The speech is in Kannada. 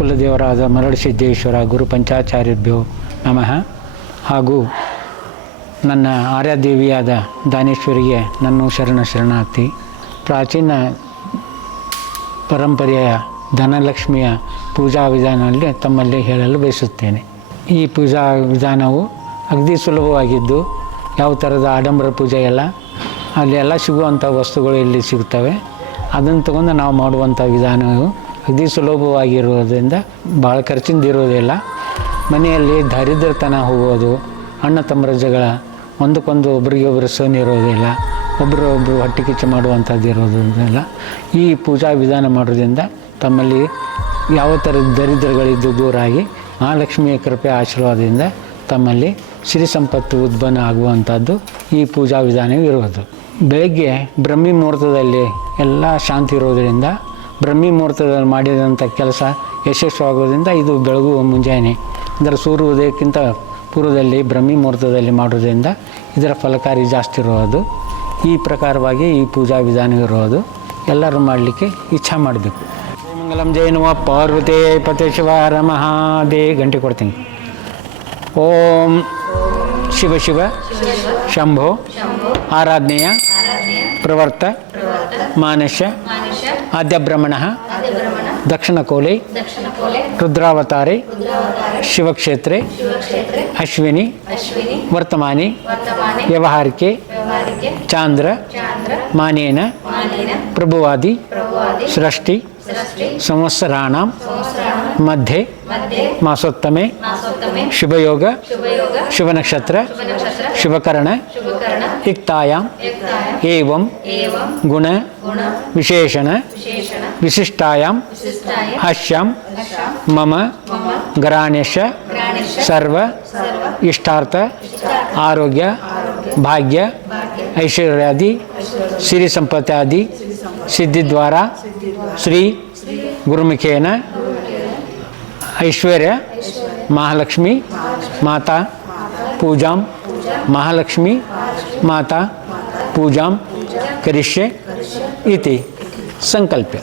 ಕುಲದೇವರಾದ ಮರಳ ಸಿದ್ದೇಶ್ವರ ಗುರು ಪಂಚಾಚಾರ್ಯಭ್ಯೋ ನಮಃ. ಹಾಗೂ ನನ್ನ ಆರ್ಯದೇವಿಯಾದ ದಾನೇಶ್ವರಿಗೆ ನನ್ನ ಶರಣ ಶರಣಾರ್ಥಿ. ಪ್ರಾಚೀನ ಪರಂಪರೆಯ ಧನಲಕ್ಷ್ಮಿಯ ಪೂಜಾ ವಿಧಾನದಲ್ಲಿ ತಮ್ಮಲ್ಲಿ ಹೇಳಲು ಬಯಸುತ್ತೇನೆ. ಈ ಪೂಜಾ ವಿಧಾನವು ಅಗದಿ ಸುಲಭವಾಗಿದ್ದು ಯಾವ ಥರದ ಆಡಂಬರ ಪೂಜೆ ಎಲ್ಲ ಅಲ್ಲಿ ಎಲ್ಲ ಸಿಗುವಂಥ ವಸ್ತುಗಳು ಇಲ್ಲಿ ಸಿಗ್ತವೆ ಅದನ್ನು ತಗೊಂಡು ನಾವು ಮಾಡುವಂಥ ವಿಧಾನವು ಅಗದಿ ಸುಲಭವಾಗಿರುವುದರಿಂದ ಭಾಳ ಖರ್ಚಿಂದ ಇರೋದಿಲ್ಲ ಮನೆಯಲ್ಲಿ ದಾರಿದ್ರ್ಯತನ ಹೋಗೋದು, ಅಣ್ಣ ತಮ್ಮರ ಜಗಳ ಒಂದಕ್ಕೊಂದು ಒಬ್ರಿಗೆ ಒಬ್ಬರು ಸೋನ್ ಇರೋದಿಲ್ಲ ಒಬ್ಬರು ಒಬ್ಬರು ಹೊಟ್ಟೆ ಕಿಚ್ಚು ಮಾಡುವಂಥದ್ದು ಇರೋದಿಲ್ಲ ಈ ಪೂಜಾ ವಿಧಾನ ಮಾಡೋದ್ರಿಂದ ತಮ್ಮಲ್ಲಿ ಯಾವ ಥರದ ದರಿದ್ರಗಳಿದ್ದು ದೂರಾಗಿ ಲಕ್ಷ್ಮಿಯ ಕೃಪೆ ಆಶೀರ್ವಾದದಿಂದ ತಮ್ಮಲ್ಲಿ ಸಿರಿ ಸಂಪತ್ತು ಉದ್ಭವನ ಆಗುವಂಥದ್ದು ಈ ಪೂಜಾ ವಿಧಾನವೂ ಇರೋದು ಬೆಳಗ್ಗೆ ಬ್ರಹ್ಮಿ ಮುಹೂರ್ತದಲ್ಲಿ ಎಲ್ಲ ಶಾಂತಿ ಇರೋದರಿಂದ ಬ್ರಹ್ಮಿ ಮುಹೂರ್ತದಲ್ಲಿ ಮಾಡಿದಂಥ ಕೆಲಸ ಯಶಸ್ವಿಯಾಗೋದ್ರಿಂದ ಇದು ಬೆಳಗು ಮುಂಜಾನೆ. ಅಂದರೆ ಸೂರ್ಯ ಉದಯಕ್ಕಿಂತ ಪೂರ್ವದಲ್ಲಿ ಬ್ರಹ್ಮಿ ಮುಹೂರ್ತದಲ್ಲಿ ಮಾಡೋದ್ರಿಂದ ಇದರ ಫಲಕಾರಿ ಜಾಸ್ತಿ ಇರೋದು. ಈ ಪ್ರಕಾರವಾಗಿ ಈ ಪೂಜಾ ವಿಧಾನ ಇರೋದು. ಎಲ್ಲರೂ ಮಾಡಲಿಕ್ಕೆ ಇಚ್ಛಾ ಮಾಡಬೇಕು. ಮಂಗಲಂ ಜಯ ನಮ ಪಾರ್ವತಿ ಪತೆ ಶಿವ ದೇ ಗಂಟೆ ಕೊಡ್ತೀನಿ. ಓಂ ಶಿವ ಶಿವ ಶಂಭೋ. ಆರಾಧನೆಯ ಪ್ರವರ್ತ ಮಾನಶ आद्यभ्रमण दक्षिणकोले, रुद्रावतारे, शिवक्षेत्रे, अश्विनी, वर्तमाने, व्यवहारिके, चांद्र, मानेन, प्रभुवादि, सृष्टि, संवत्सराण, मध्य, मासोत्तमे, शुभयोग, शुभनक्षत्र, शुभकर्ण युक्तायाम एवं गुण, विशेषण, विशिष्टायां हस्यां मम ग्राण्यश सर्व, इष्टार्थ, आरोग्य, भाग्य, ऐश्वर्यादि श्री संपत्ति सिद्धि द्वारा श्री, गुरुमुखेन, ऐश्वर्य, महालक्ष्मी, माता, पूजा, महालक्ष्मी माता पूजा करिष्ये इति संकल्प्य।